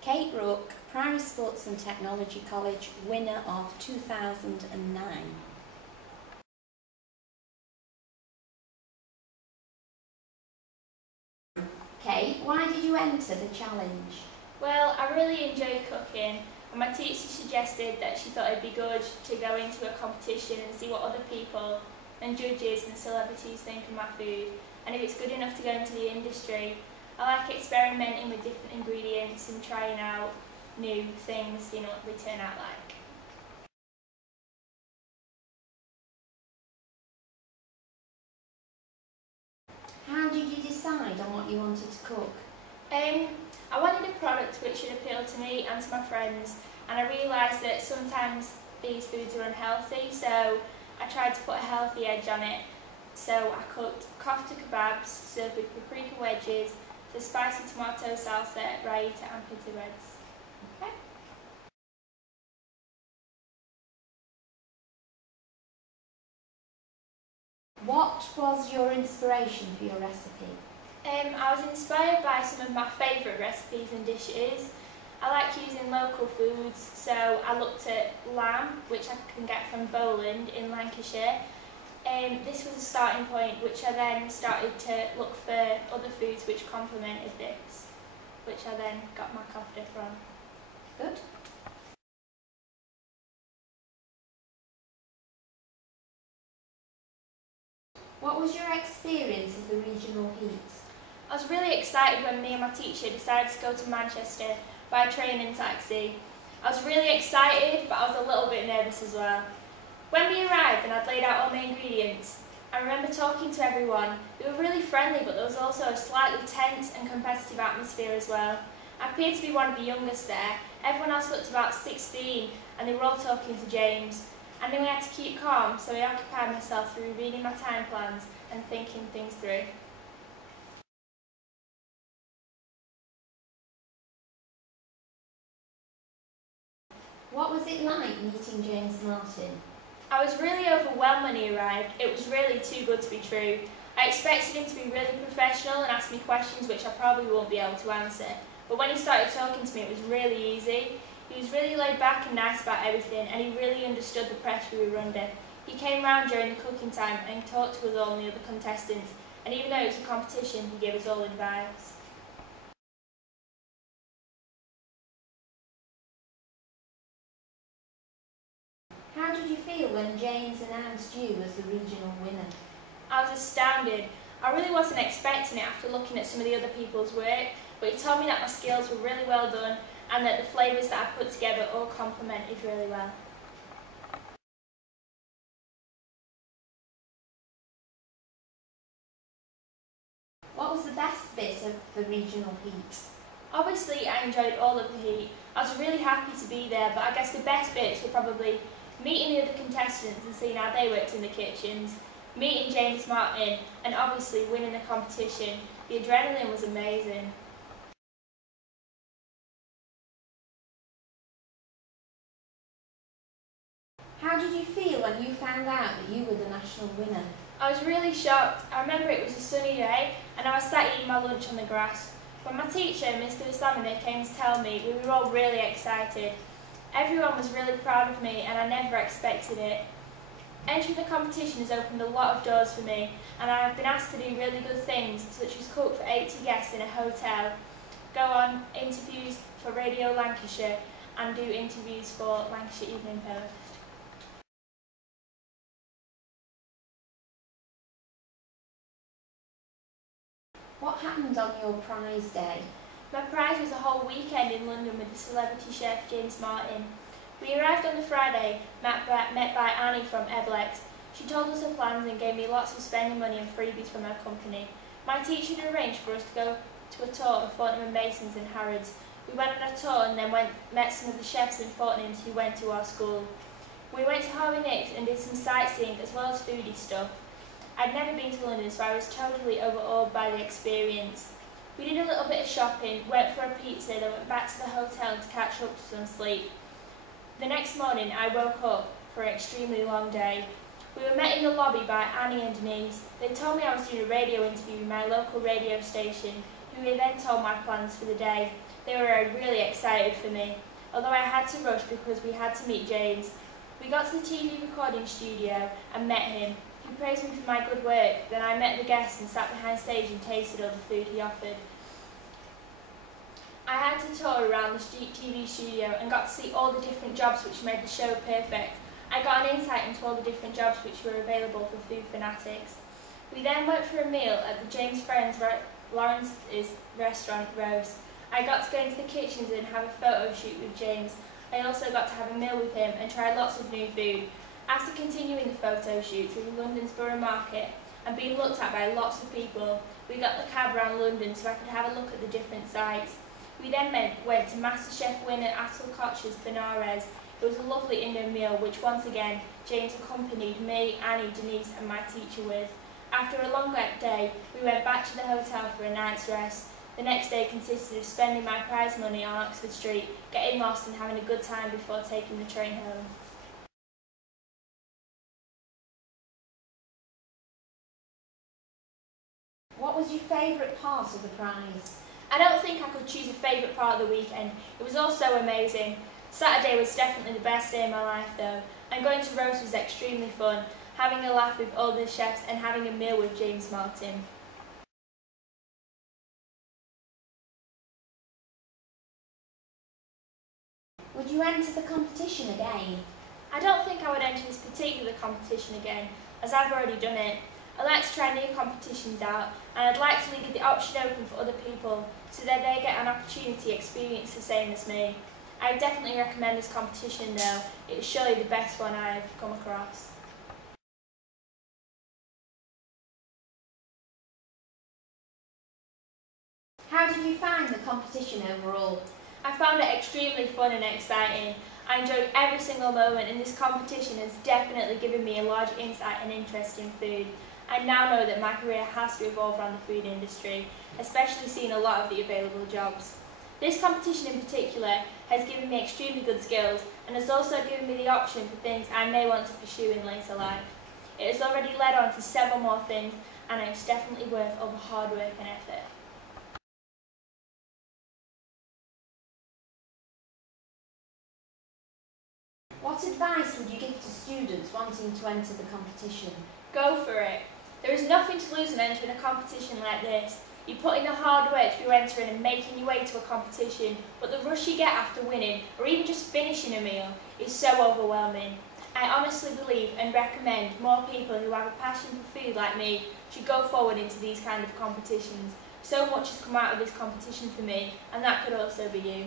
Kate Rooke, Primary Sports and Technology College, winner of 2009. Kate, why did you enter the challenge? Well, I really enjoy cooking, and my teacher suggested that she thought it'd be good to go into a competition and see what other people and judges and celebrities think of my food, and if it's good enough to go into the industry. I like experimenting with different ingredients and trying out new things, seeing what they turn out like. How did you decide on what you wanted to cook? I wanted a product which would appeal to me and to my friends, and I realised that sometimes these foods are unhealthy, so I tried to put a healthy edge on it. So I cooked kofta kebabs served with paprika wedges, the spicy tomato salsa, raita and pita breads. Okay. What was your inspiration for your recipe? I was inspired by some of my favourite recipes and dishes. I like using local foods, so I looked at lamb, which I can get from Bowland in Lancashire. This was a starting point, which I then started to look for other foods which complemented this, which I then got my kofta from. Good. What was your experience of the regional heat? I was really excited when me and my teacher decided to go to Manchester by train and taxi. I was really excited, but I was a little bit nervous as well. When we arrived and I'd laid out all my ingredients, I remember talking to everyone. They were really friendly, but there was also a slightly tense and competitive atmosphere as well. I appeared to be one of the youngest there. Everyone else looked about 16, and they were all talking to James. I knew I had to keep calm, so I occupied myself through reading my time plans and thinking things through. What was it like meeting James Martin? I was really overwhelmed when he arrived. It was really too good to be true. I expected him to be really professional and ask me questions which I probably won't be able to answer. But when he started talking to me, it was really easy. He was really laid back and nice about everything, and he really understood the pressure we were under. He came round during the cooking time and talked to us all and the other contestants, and even though it was a competition, he gave us all advice. How did you feel when James announced you as the regional winner? I was astounded. I really wasn't expecting it after looking at some of the other people's work, but he told me that my skills were really well done and that the flavours that I put together all complemented really well. What was the best bit of the regional heat? Obviously, I enjoyed all of the heat. I was really happy to be there, but I guess the best bits were probably meeting the other contestants and seeing how they worked in the kitchens, meeting James Martin, and obviously winning the competition. The adrenaline was amazing. How did you feel when you found out that you were the national winner? I was really shocked. I remember it was a sunny day and I was sat eating my lunch on the grass. When my teacher, Mr. Islamic, came to tell me, we were all really excited. Everyone was really proud of me and I never expected it. Entering the competition has opened a lot of doors for me, and I have been asked to do really good things such as cook for 80 guests in a hotel, go on interviews for Radio Lancashire and do interviews for Lancashire Evening Post. What happened on your prize day? My prize was a whole weekend in London with the celebrity chef James Martin. We arrived on the Friday, met by Annie from Eblex. She told us her plans and gave me lots of spending money and freebies from her company. My teacher had arranged for us to go to a tour of Fortnum and Mason's in Harrods. We went on a tour and then met some of the chefs in Fortnum's who went to our school. We went to Harvey Nicks and did some sightseeing as well as foodie stuff. I'd never been to London, so I was totally overawed by the experience. We did a little bit of shopping, went for a pizza, then went back to the hotel to catch up to some sleep. The next morning I woke up for an extremely long day. We were met in the lobby by Annie and Denise. They told me I was doing a radio interview with my local radio station, who We were then told my plans for the day. They were really excited for me, although I had to rush because we had to meet James. We got to the TV recording studio and met him. He praised me for my good work. Then I met the guests and sat behind stage and tasted all the food he offered. I had to tour around the TV studio and got to see all the different jobs which made the show perfect. I got an insight into all the different jobs which were available for food fanatics. We then went for a meal at the James Friends Lawrence's restaurant, Rose. I got to go into the kitchens and have a photo shoot with James. I also got to have a meal with him and try lots of new food. After continuing the photo shoot through London's Borough Market and being looked at by lots of people, we got the cab around London so I could have a look at the different sites. We then went to MasterChef winner Atul Koch's Benares. It was a lovely Indian meal which once again James accompanied me, Annie, Denise and my teacher with. After a long day, we went back to the hotel for a night's rest. The next day consisted of spending my prize money on Oxford Street, getting lost and having a good time before taking the train home. What was your favourite part of the prize? I don't think I could choose a favourite part of the weekend. It was all so amazing. Saturday was definitely the best day of my life though, and going to Rose was extremely fun, having a laugh with all the chefs and having a meal with James Martin. Would you enter the competition again? I don't think I would enter this particular competition again, as I've already done it. I like to try new competitions out, and I'd like to leave the option open for other people so that they get an opportunity to experience the same as me. I definitely recommend this competition though. It is surely the best one I've come across. How did you find the competition overall? I found it extremely fun and exciting. I enjoyed every single moment, and this competition has definitely given me a large insight and interest in food. I now know that my career has to evolve around the food industry, especially seeing a lot of the available jobs. This competition in particular has given me extremely good skills and has also given me the option for things I may want to pursue in later life. It has already led on to several more things, and it's definitely worth all the hard work and effort. What advice would you give to students wanting to enter the competition? Go for it. There is nothing to lose in entering a competition like this. You put in the hard work through entering and making your way to a competition, but the rush you get after winning, or even just finishing a meal, is so overwhelming. I honestly believe and recommend more people who have a passion for food like me should go forward into these kind of competitions. So much has come out of this competition for me, and that could also be you.